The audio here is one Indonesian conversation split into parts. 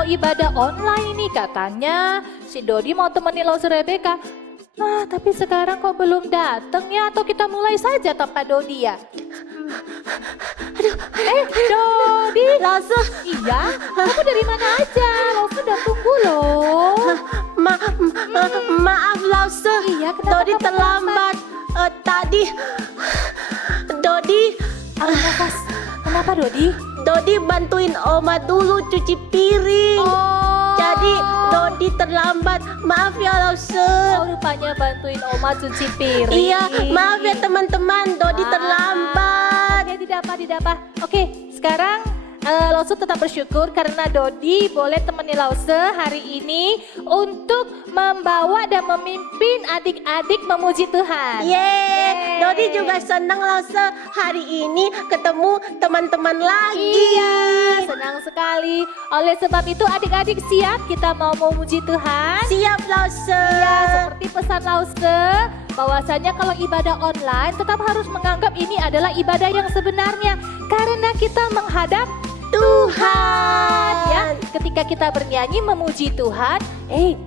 mau ibadah online nih katanya. Si Dodi mau temenin Lause Rebecca. Nah, tapi sekarang kok belum datang ya? Atau kita mulai saja tanpa Dodi ya? Dodi. Lause. Iya, kamu dari mana aja? Lause udah tunggu loh. Maaf Lause. Iya, kenapa Dodi kamu terlambat. Tadi Dodi nafas. Kenapa Dodi? Dodi bantuin Oma dulu cuci piring. Oh. Jadi Dodi terlambat. Maaf ya Lause. Oh, rupanya bantuin Oma cuci piring. Iya, maaf ya teman-teman. Dodi Ah. terlambat. Oke, tidak apa. Oke, sekarang Lause tetap bersyukur karena Dodi boleh temani Lause hari ini untuk membawa dan memimpin adik-adik memuji Tuhan. Yeay, Dodi juga senang Lause hari ini ketemu teman-teman lagi. Iya, senang sekali. Oleh sebab itu adik-adik siap kita mau memuji Tuhan? Siap Lause. Iya, seperti pesan Lause, bahwasanya kalau ibadah online tetap harus menganggap ini adalah ibadah yang sebenarnya karena kita menghadap Tuhan. Ya, ketika kita bernyanyi memuji Tuhan,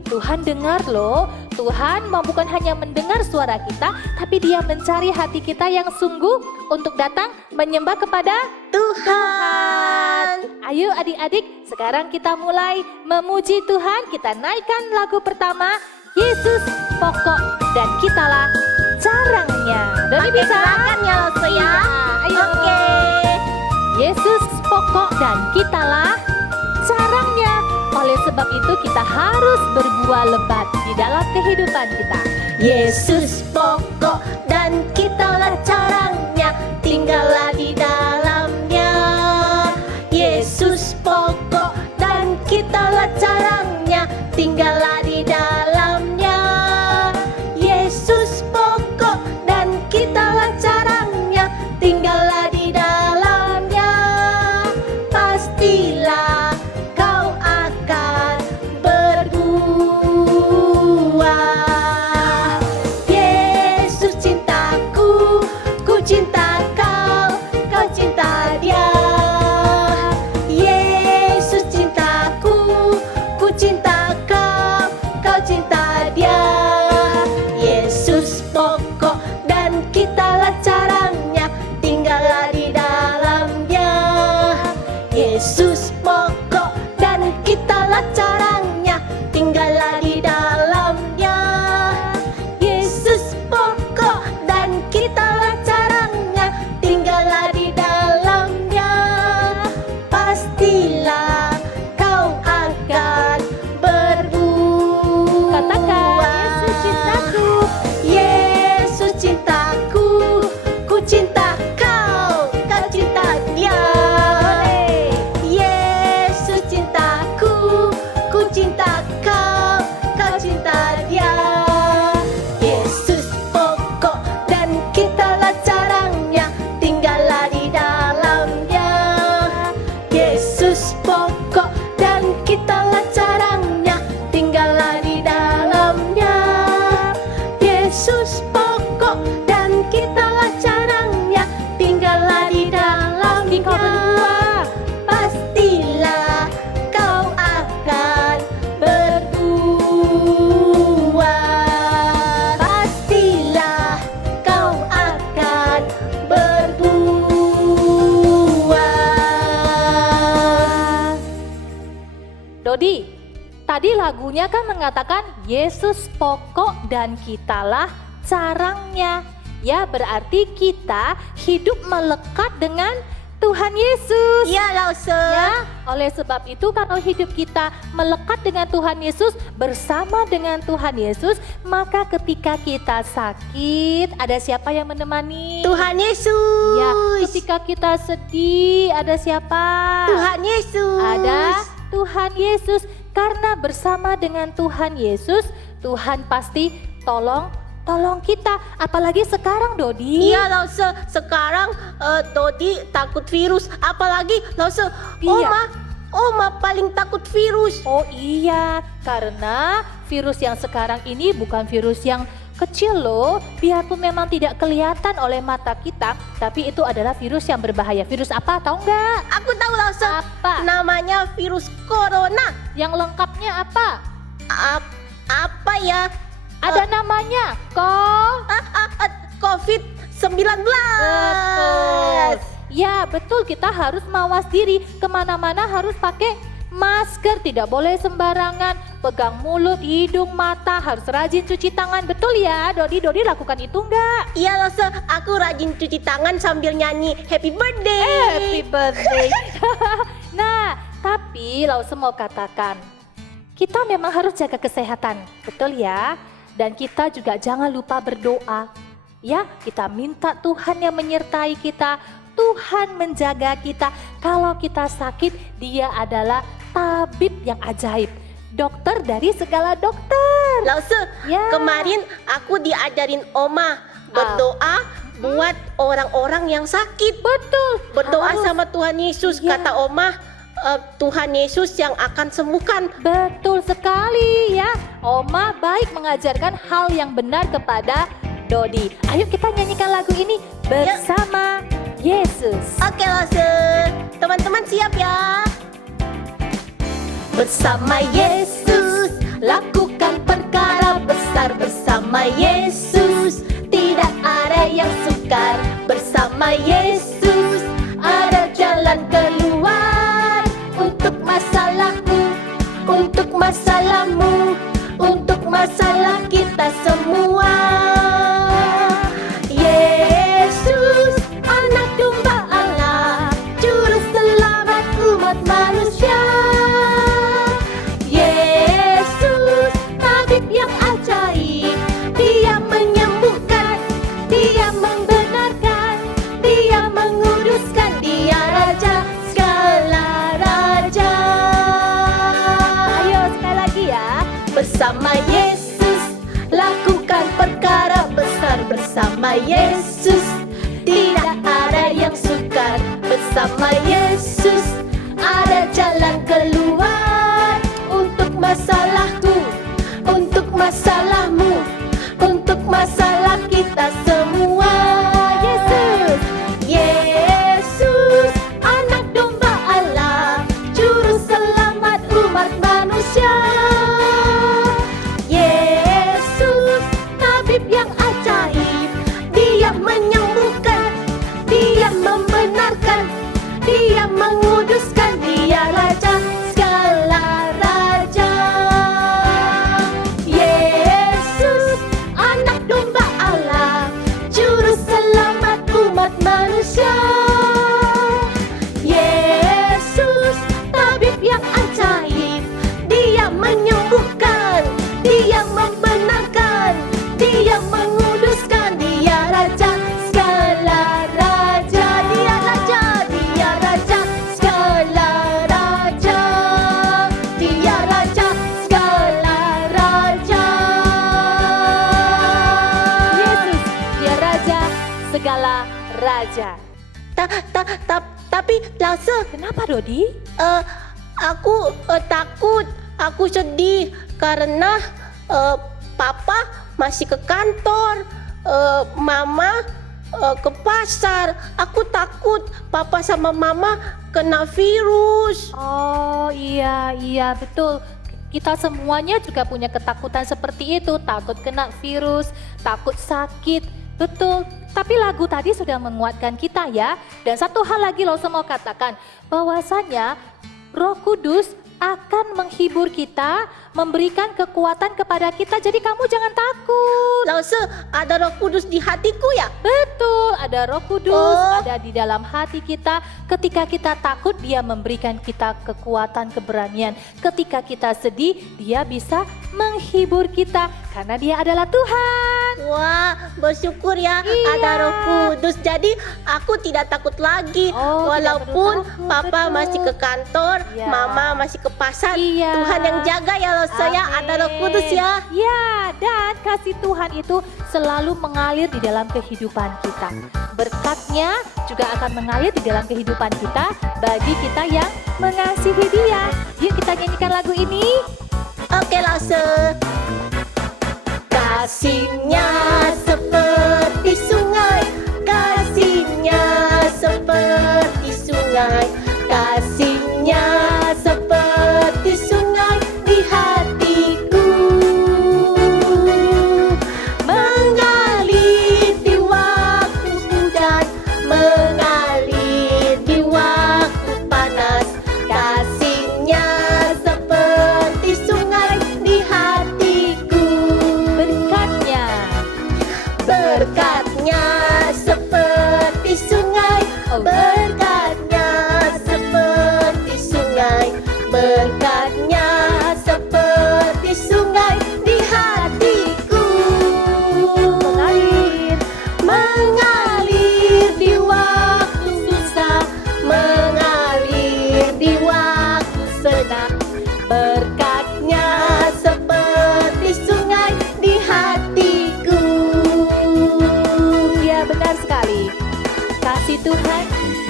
Tuhan dengar loh. Tuhan mau bukan hanya mendengar suara kita, tapi Dia mencari hati kita yang sungguh untuk datang menyembah kepada Tuhan. Ayo adik-adik, sekarang kita mulai memuji Tuhan. Kita naikkan lagu pertama, Yesus pokok dan kitalah carangnya. Dodi bisa? Silakan ya Lause ya. Ayo. Oke. Yesus pokok dan kitalah carangnya. Oleh sebab itu kita harus berbuah lebat di dalam kehidupan kita. Yesus pokok dan kitalah carangnya, tinggallah di dalamnya. Yesus pokok dan kitalah carangnya, tinggallah di dalamnya. Yesus pokok dan kitalah carangnya, tinggallah di dalamnya. Pastilah kau akan berbuah. Yesus cintaku, ku cinta kau, kau cinta Dia. Yesus cintaku, ku cinta kau, kau cinta Dia. Yesus pokok dan kitalah carangnya, tinggallah di dalamnya. Yesus pokok dan kitalah carangnya, tinggallah di dalamnya. Yesus pokok dan kitalah carangnya, tinggallah di dalamnya. Pastilah kau akan berbuah. Katakan, Yesus cintaku. Yesus cintaku, ku cinta kau, kau cinta Dia. Yesus cintaku, ku cinta kau, kau cinta Dia. Yesus pokok dan kitalah carangnya, tinggallah di dalamnya. Yesus pokok dan kitalah carangnya, tinggallah di dalamnya. Yesus pokok dan kitalah carangnya, tinggallah di dalamnya. Pastilah kau akan berbuah. Pastilah kau akan berbuah. Dodi, tadi lagunya kan mengatakan Yesus pokok dan kitalah carangnya. Ya, berarti kita hidup melekat dengan Tuhan Yesus. Iya Lause. Ya, oleh sebab itu kalau hidup kita melekat dengan Tuhan Yesus, bersama dengan Tuhan Yesus, maka ketika kita sakit, ada siapa yang menemani? Tuhan Yesus. Ya, ketika kita sedih, ada siapa? Tuhan Yesus. Ada Tuhan Yesus. Karena bersama dengan Tuhan Yesus, Tuhan pasti tolong kita. Apalagi sekarang Dodi. Iya Lause, sekarang Dodi takut virus. Apalagi Lause, Iya. Oma paling takut virus. Oh iya, karena virus yang sekarang ini bukan virus yang Kecil loh, biarpun memang tidak kelihatan oleh mata kita, tapi itu adalah virus yang berbahaya. Virus apa tahu nggak? Aku tahu Lause. Apa? Namanya virus corona. Yang lengkapnya apa? Apa ya? Ada namanya, kok. COVID-19. Betul. Ya betul, kita harus mawas diri. Kemana-mana harus pakai masker, tidak boleh sembarangan. Pegang mulut, hidung, mata, harus rajin cuci tangan. Betul ya, Dodi lakukan itu enggak? Iya Lause, aku rajin cuci tangan sambil nyanyi Happy Birthday. Happy birthday. Nah, tapi Lause mau katakan, kita memang harus jaga kesehatan, betul ya? Dan kita juga jangan lupa berdoa. Ya, kita minta Tuhan yang menyertai kita, Tuhan menjaga kita. Kalau kita sakit, Dia adalah tabib yang ajaib, dokter dari segala dokter. Lause, Ya. kemarin aku diajarin Oma berdoa buat orang-orang yang sakit. Betul. Berdoa Harus. sama Tuhan Yesus, Iya. kata Oma, Tuhan Yesus yang akan sembuhkan. Betul sekali ya. Oma baik mengajarkan hal yang benar kepada Dodi. Ayo kita nyanyikan lagu ini bersama Yesus. Oke Lause, teman-teman siap ya? Bersama Yesus, lakukan perkara besar. Bersama Yesus, tidak ada yang sukar. Bersama Yesus, ada jalan keluar. Untuk masalahku, untuk masalahmu, untuk masalah kita semua. Yesus, anak domba Allah, juru selamat umat manusia. Yesus, tabib yang ajaib, Dia menyembuhkan, Dia membenarkan, Dia menguduskan, Dia Raja segala raja. Ayo sekali lagi ya. Bersama Yesus, lakukan perkara besar. Bersama Yesus, tidak ada yang sukar. Bersama Yesus, ada jalan keluar. Untuk masalahku, untuk masalahmu, untuk masalah kita semua. Yesus, Yesus, anak domba Allah, juru selamat umat manusia. Yesus, tabib yang ajaib, Dia menyembuhkan, Dia membenarkan, Dia menguduskan, Dia Raja segala raja. Yesus, anak domba Allah, juru selamat umat manusia. Yesus, tabib yang ajaib, Dia menyembuhkan, Dia membenarkan, Dia menguduskan, Dia Raja segala raja. Dia Raja, Dia Raja segala raja. Dia Raja segala raja. Yesus, Dia Raja segala raja. Tapi Lause, Kenapa Dodi? aku takut, aku sedih karena papa masih ke kantor, mama ke pasar. Aku takut papa sama mama kena virus. Oh iya betul. Kita semuanya juga punya ketakutan seperti itu. Takut kena virus, takut sakit. Betul. Tapi lagu tadi sudah menguatkan kita ya. Dan satu hal lagi Lause mau katakan. Bahwasanya Roh Kudus akan menghibur kita, memberikan kekuatan kepada kita. Jadi kamu jangan takut. Lause, ada Roh Kudus di hatiku ya? Betul, ada Roh Kudus, Oh. ada di dalam hati kita. Ketika kita takut, Dia memberikan kita kekuatan, keberanian. Ketika kita sedih, Dia bisa menghibur kita karena Dia adalah Tuhan. Wah, bersyukur ya Iya. ada Roh Kudus. Jadi aku tidak takut lagi. Oh, tidak Walaupun perlu takut, papa betul. masih ke kantor, Iya. mama masih ke pasar. Iya. Tuhan yang jaga ya loh saya, Amin. ada Roh Kudus ya. Ya, dan kasih Tuhan itu selalu mengalir di dalam kehidupan kita. Berkatnya juga akan mengalir di dalam kehidupan kita bagi kita yang mengasihi Dia. Yuk kita nyanyikan lagu ini. Oke Lause. Kasihnya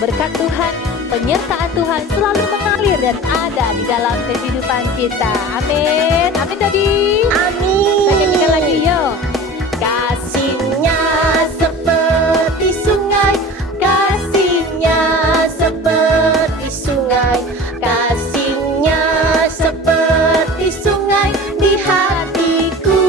berkat Tuhan, penyertaan Tuhan selalu mengalir dan ada di dalam kehidupan kita. Amin. Amin tadi. Amin. Kita nyanyikan lagi yuk. Kasihnya seperti sungai, kasihnya seperti sungai, kasihnya seperti sungai di hatiku.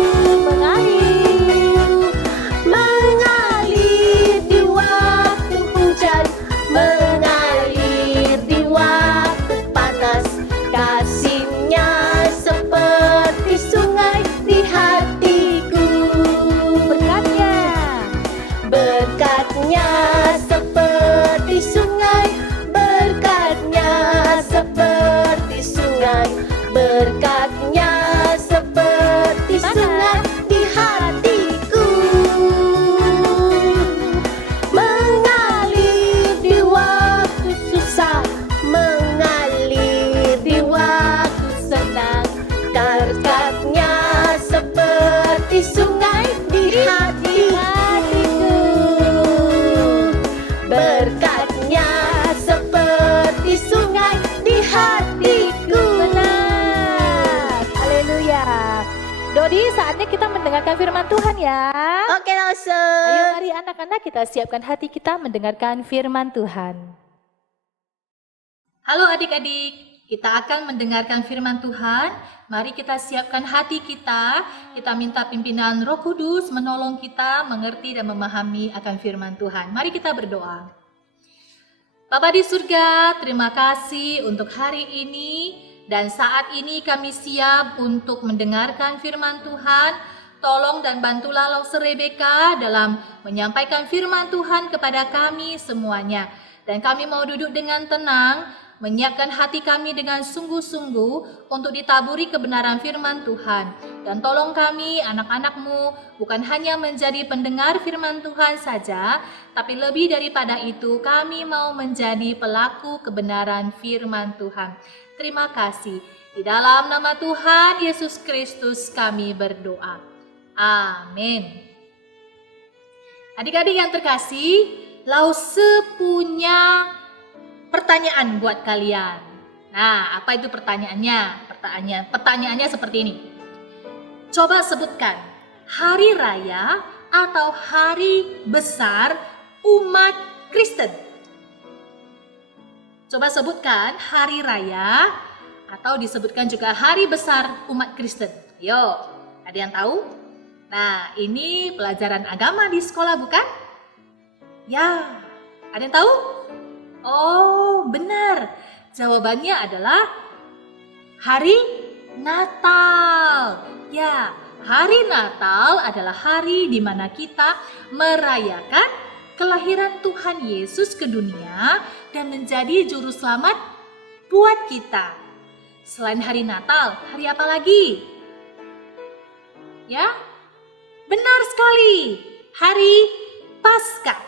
Mengalir. Mengalir di waktu hujan, mengalir di waktu panas, kasihnya seperti sungai di hatiku. Berkatnya. Berkatnya seperti sungai, berkatnya seperti sungai, berkatnya seperti Mana? sungai di hatiku. Mengalir di waktu susah, mengalir di waktu senang, berkatnya seperti sungai di hatiku. Berkatnya seperti sungai di hatiku. Benar. Haleluya. Dodi, saatnya kita mendengarkan firman Tuhan ya. Oke, Ayo langsung. mari anak-anak kita siapkan hati kita mendengarkan firman Tuhan. Halo adik-adik, kita akan mendengarkan firman Tuhan. Mari kita siapkan hati kita. Kita minta pimpinan Roh Kudus menolong kita mengerti dan memahami akan firman Tuhan. Mari kita berdoa. Bapa di surga, terima kasih untuk hari ini dan saat ini kami siap untuk mendengarkan firman Tuhan. Tolong dan bantulah Lause Rebeka dalam menyampaikan firman Tuhan kepada kami semuanya. Dan kami mau duduk dengan tenang, menyiapkan hati kami dengan sungguh-sungguh untuk ditaburi kebenaran firman Tuhan. Dan tolong kami anak-anak-Mu bukan hanya menjadi pendengar firman Tuhan saja, tapi lebih daripada itu kami mau menjadi pelaku kebenaran firman Tuhan. Terima kasih. Di dalam nama Tuhan Yesus Kristus kami berdoa. Amin. Adik-adik yang terkasih, Lause punya pertanyaan buat kalian. Nah, apa itu pertanyaannya? Pertanyaannya seperti ini. Coba sebutkan hari raya atau hari besar umat Kristen. Coba sebutkan hari raya atau disebutkan juga hari besar umat Kristen. Yo, ada yang tahu? Nah, ini pelajaran agama di sekolah bukan? Ya, ada yang tahu? Oh, benar. Jawabannya adalah hari Natal. Ya, hari Natal adalah hari di mana kita merayakan kelahiran Tuhan Yesus ke dunia dan menjadi juru selamat buat kita. Selain hari Natal, hari apa lagi? Ya, benar sekali. Hari Paskah.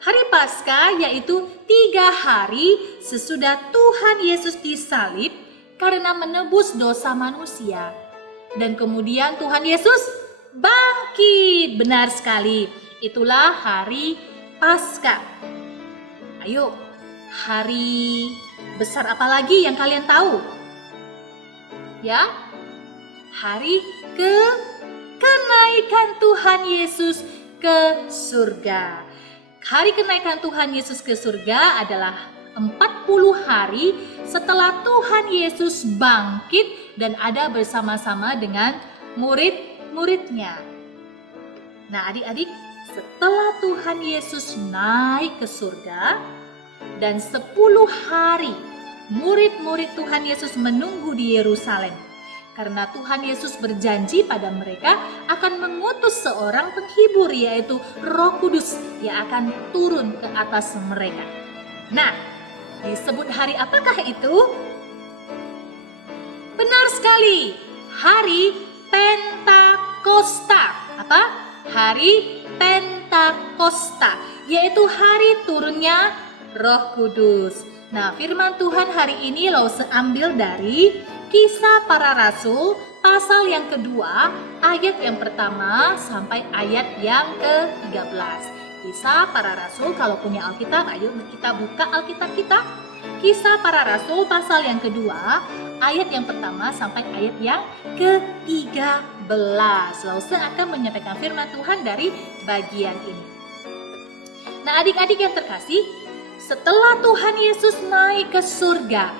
Hari Paskah yaitu 3 hari sesudah Tuhan Yesus disalib karena menebus dosa manusia. Dan kemudian Tuhan Yesus bangkit. Benar sekali. Itulah hari Paskah. Ayo, hari besar apa lagi yang kalian tahu? Ya, hari kenaikan Tuhan Yesus ke surga. Hari kenaikan Tuhan Yesus ke surga adalah 40 hari setelah Tuhan Yesus bangkit dan ada bersama-sama dengan murid-muridnya. Nah, adik-adik, setelah Tuhan Yesus naik ke surga dan 10 hari murid-murid Tuhan Yesus menunggu di Yerusalem. Karena Tuhan Yesus berjanji pada mereka akan mengutus seorang penghibur yaitu Roh Kudus yang akan turun ke atas mereka. Nah, disebut hari apakah itu? Benar sekali, hari Pentakosta. Apa? Hari Pentakosta, yaitu hari turunnya Roh Kudus. Nah, firman Tuhan hari ini Lause ambil dari Kisah Para Rasul pasal yang kedua ayat yang pertama sampai ayat yang ke-13. Kisah Para Rasul, kalau punya Alkitab, ayo kita buka Alkitab kita. Kisah Para Rasul pasal yang kedua, ayat yang pertama sampai ayat yang ke-13. Lause akan menyampaikan firman Tuhan dari bagian ini. Nah, adik-adik yang terkasih, setelah Tuhan Yesus naik ke surga,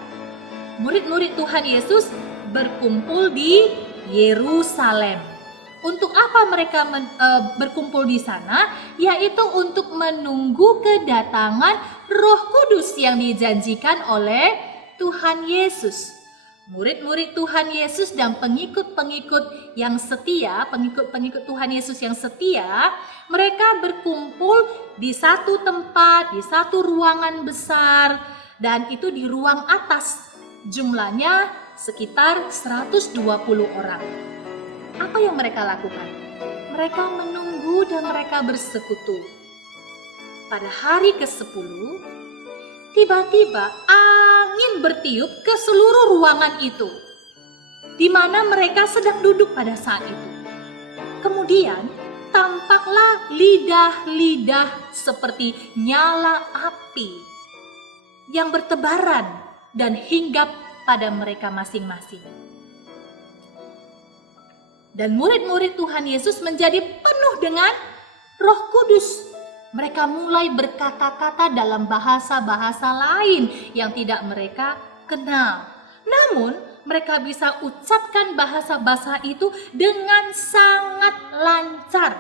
murid-murid Tuhan Yesus berkumpul di Yerusalem. Untuk apa mereka berkumpul di sana? Yaitu untuk menunggu kedatangan Roh Kudus yang dijanjikan oleh Tuhan Yesus. Murid-murid Tuhan Yesus dan pengikut-pengikut yang setia, pengikut-pengikut Tuhan Yesus yang setia, mereka berkumpul di satu tempat, di satu ruangan besar, dan itu di ruang atas. Jumlahnya sekitar 120 orang. Apa yang mereka lakukan? Mereka menunggu dan mereka bersekutu. Pada hari ke-10, tiba-tiba angin bertiup ke seluruh ruangan itu, di mana mereka sedang duduk pada saat itu. Kemudian tampaklah lidah-lidah seperti nyala api yang bertebaran dan hinggap pada mereka masing-masing. Dan murid-murid Tuhan Yesus menjadi penuh dengan Roh Kudus. Mereka mulai berkata-kata dalam bahasa-bahasa lain yang tidak mereka kenal. Namun mereka bisa ucapkan bahasa-bahasa itu dengan sangat lancar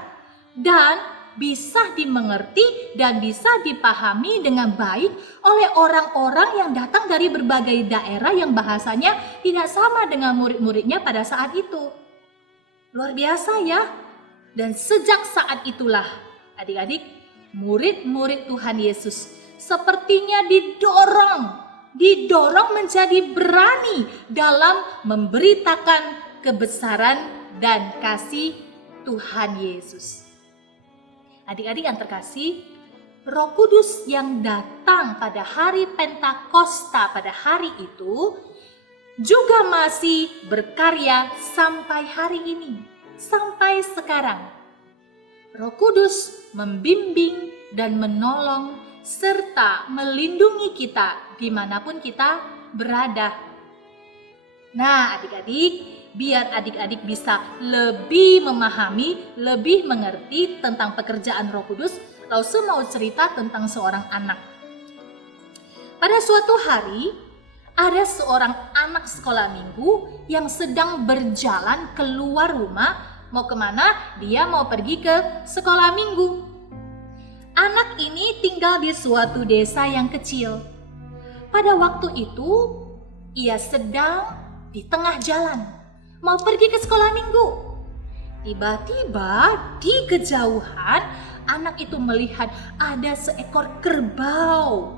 dan bisa dimengerti dan bisa dipahami dengan baik oleh orang-orang yang datang dari berbagai daerah yang bahasanya tidak sama dengan murid-muridnya pada saat itu. Luar biasa ya. Dan sejak saat itulah adik-adik, murid-murid Tuhan Yesus sepertinya didorong menjadi berani dalam memberitakan kebesaran dan kasih Tuhan Yesus. Adik-adik yang terkasih, Roh Kudus yang datang pada hari Pentakosta pada hari itu juga masih berkarya sampai hari ini, sampai sekarang. Roh Kudus membimbing dan menolong serta melindungi kita dimanapun kita berada. Nah, adik-adik, biar adik-adik bisa lebih memahami, lebih mengerti tentang pekerjaan Roh Kudus, Lause mau cerita tentang seorang anak. Pada suatu hari, ada seorang anak sekolah minggu yang sedang berjalan keluar rumah. Mau kemana? Dia mau pergi ke sekolah minggu. Anak ini tinggal di suatu desa yang kecil. Pada waktu itu, ia sedang di tengah jalan, mau pergi ke sekolah minggu. Tiba-tiba di kejauhan, anak itu melihat ada seekor kerbau.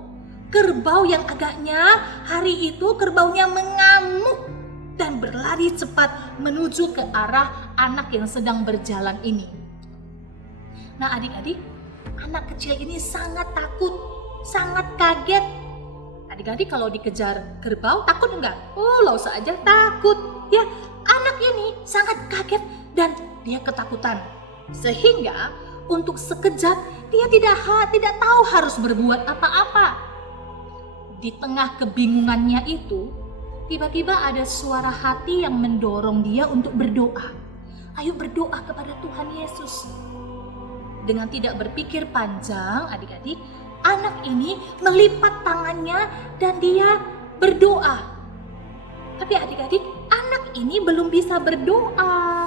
Kerbau yang agaknya hari itu kerbaunya mengamuk dan berlari cepat menuju ke arah anak yang sedang berjalan ini. Nah, adik-adik, anak kecil ini sangat takut, sangat kaget. Adik-adik kalau dikejar kerbau takut enggak? Oh, Lause aja takut. Ya, anak ini sangat kaget dan dia ketakutan. Sehingga untuk sekejap dia tidak tahu harus berbuat apa-apa. Di tengah kebingungannya itu, tiba-tiba ada suara hati yang mendorong dia untuk berdoa. Ayo berdoa kepada Tuhan Yesus. Dengan tidak berpikir panjang, adik-adik, anak ini melipat tangannya dan dia berdoa. Tapi adik-adik, anak ini belum bisa berdoa.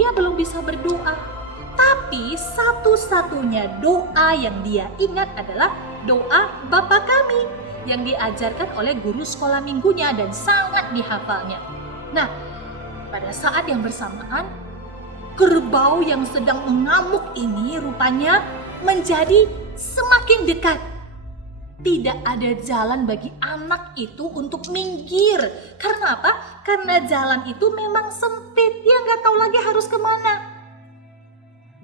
Dia belum bisa berdoa. Tapi satu-satunya doa yang dia ingat adalah doa Bapa Kami yang diajarkan oleh guru sekolah minggunya dan sangat dihafalnya. Nah, pada saat yang bersamaan, kerbau yang sedang mengamuk ini rupanya menjadi semakin dekat. Tidak ada jalan bagi anak itu untuk minggir. Karena apa? Karena jalan itu memang sempit. Dia nggak tahu lagi harus kemana.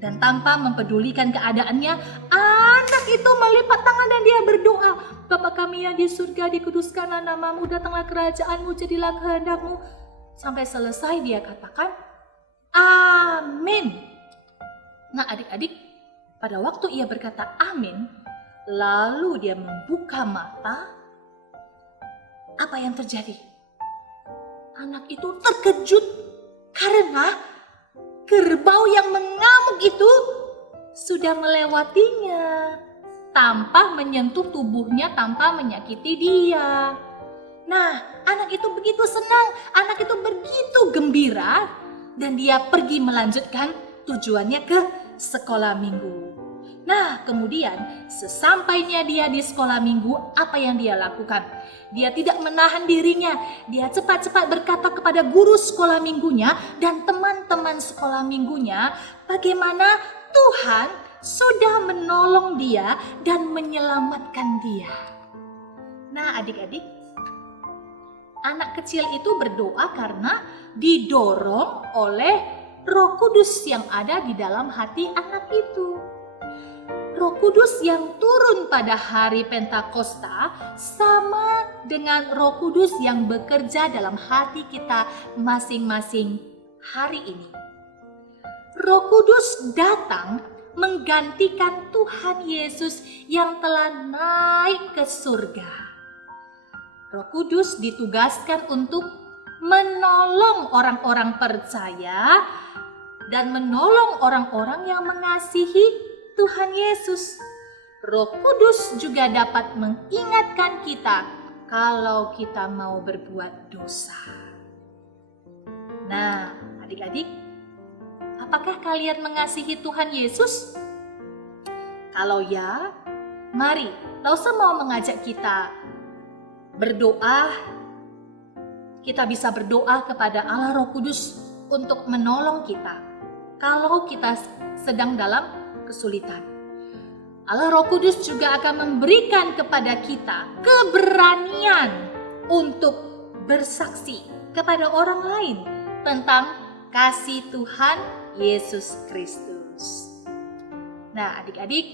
Dan tanpa mempedulikan keadaannya, anak itu melipat tangan dan dia berdoa. Bapa kami yang di surga, dikuduskanlah namamu, datanglah kerajaanmu, jadilah kehendakmu. Sampai selesai dia katakan, amin. Nah adik-adik, pada waktu ia berkata amin, lalu dia membuka mata, apa yang terjadi? Anak itu terkejut karena kerbau yang mengamuk itu sudah melewatinya tanpa menyentuh tubuhnya, tanpa menyakiti dia. Nah, anak itu begitu senang, anak itu begitu gembira, dan dia pergi melanjutkan tujuannya ke sekolah minggu. Nah, kemudian sesampainya dia di sekolah minggu, apa yang dia lakukan? Dia tidak menahan dirinya, dia cepat-cepat berkata kepada guru sekolah minggunya dan teman-teman sekolah minggunya bagaimana Tuhan sudah menolong dia dan menyelamatkan dia. Nah, adik-adik, anak kecil itu berdoa karena didorong oleh Roh Kudus yang ada di dalam hati anak itu. Roh Kudus yang turun pada hari Pentakosta sama dengan Roh Kudus yang bekerja dalam hati kita masing-masing hari ini. Roh Kudus datang menggantikan Tuhan Yesus yang telah naik ke surga. Roh Kudus ditugaskan untuk menolong orang-orang percaya dan menolong orang-orang yang mengasihi Tuhan Yesus. Roh Kudus juga dapat mengingatkan kita kalau kita mau berbuat dosa. Nah, adik-adik, apakah kalian mengasihi Tuhan Yesus? Kalau ya, mari Lausa mau mengajak kita berdoa. Kita bisa berdoa kepada Allah Roh Kudus untuk menolong kita kalau kita sedang dalam kesulitan. Allah Roh Kudus juga akan memberikan kepada kita keberanian untuk bersaksi kepada orang lain tentang kasih Tuhan Yesus Kristus. Nah, adik-adik,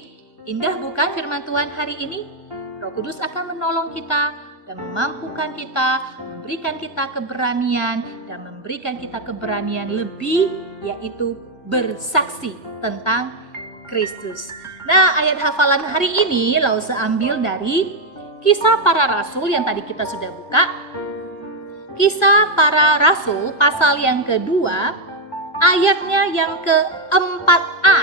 indah bukan firman Tuhan hari ini? Roh Kudus akan menolong kita dan memampukan kita, memberikan kita keberanian dan memberikan kita keberanian lebih, yaitu bersaksi tentang Kristus. Nah, ayat hafalan hari ini Lausa ambil dari Kisah Para Rasul yang tadi kita sudah buka. Kisah Para Rasul pasal yang kedua, ayatnya yang ke-4a.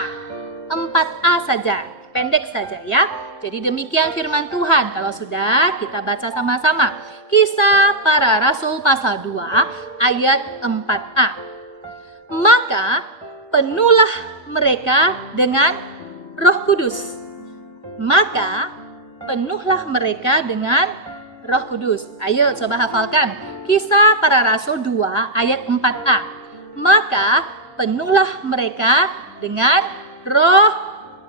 4a saja, pendek saja ya. Jadi demikian firman Tuhan. Kalau sudah, kita baca sama-sama. Kisah Para Rasul pasal 2 ayat 4a. Maka penuhlah mereka dengan Roh Kudus. Maka penuhlah mereka dengan Roh Kudus. Ayo coba hafalkan. Kisah Para Rasul 2 ayat 4a. Maka penuhlah mereka dengan Roh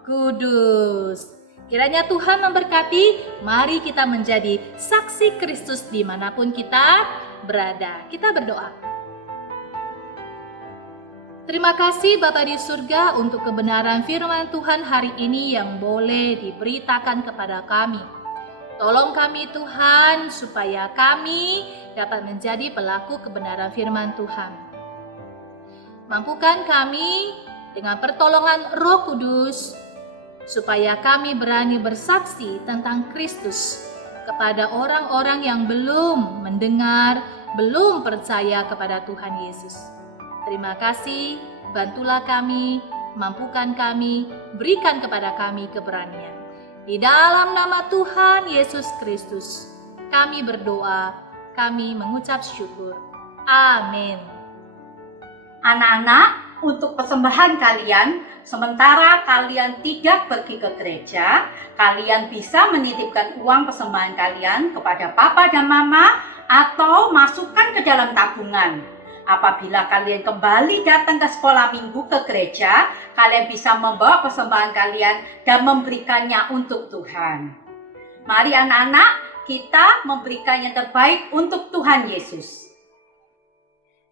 Kudus. Kiranya Tuhan memberkati. Mari kita menjadi saksi Kristus dimanapun kita berada. Kita berdoa. Terima kasih Bapa di surga untuk kebenaran firman Tuhan hari ini yang boleh diberitakan kepada kami. Tolong kami Tuhan supaya kami dapat menjadi pelaku kebenaran firman Tuhan. Mampukan kami dengan pertolongan Roh Kudus supaya kami berani bersaksi tentang Kristus kepada orang-orang yang belum mendengar, belum percaya kepada Tuhan Yesus. Terima kasih, bantulah kami, mampukan kami, berikan kepada kami keberanian. Di dalam nama Tuhan Yesus Kristus, kami berdoa, kami mengucap syukur. Amin. Anak-anak, untuk persembahan kalian, sementara kalian tidak pergi ke gereja, kalian bisa menitipkan uang persembahan kalian kepada Papa dan Mama atau masukkan ke dalam tabungan. Apabila kalian kembali datang ke sekolah minggu ke gereja, kalian bisa membawa persembahan kalian dan memberikannya untuk Tuhan. Mari anak-anak, kita memberikan yang terbaik untuk Tuhan Yesus.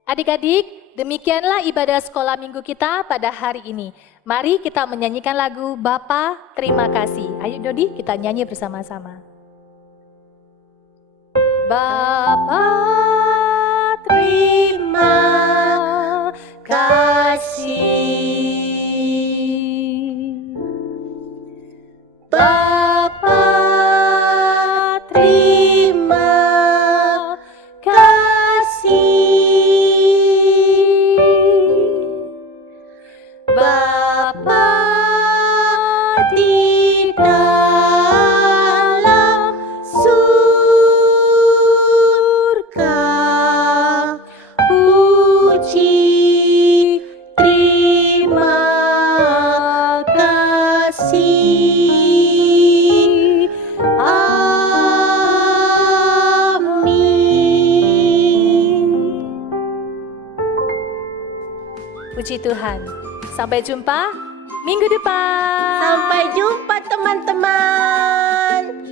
Adik-adik, demikianlah ibadah sekolah minggu kita pada hari ini. Mari kita menyanyikan lagu Bapa Terima Kasih. Ayo Dodi, kita nyanyi bersama-sama. Bapa terima kasih Puji Tuhan. Sampai jumpa minggu depan. Sampai jumpa teman-teman.